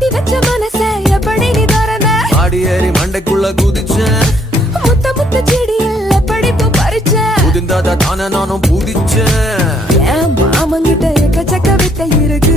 பூட்டி வச்ச மனச எப்படி நீ தரன ஆடி ஏறி மண்டைக்குள்ள குதிச்சேன் முத்த முத்த செடியில் எப்படி பூ பறிச்சேன் புதிந்தாத தானே நானும் பூதிச்சேன் என் மாமங்கிட்ட எக்கச்சக்க வித்த இருக்கு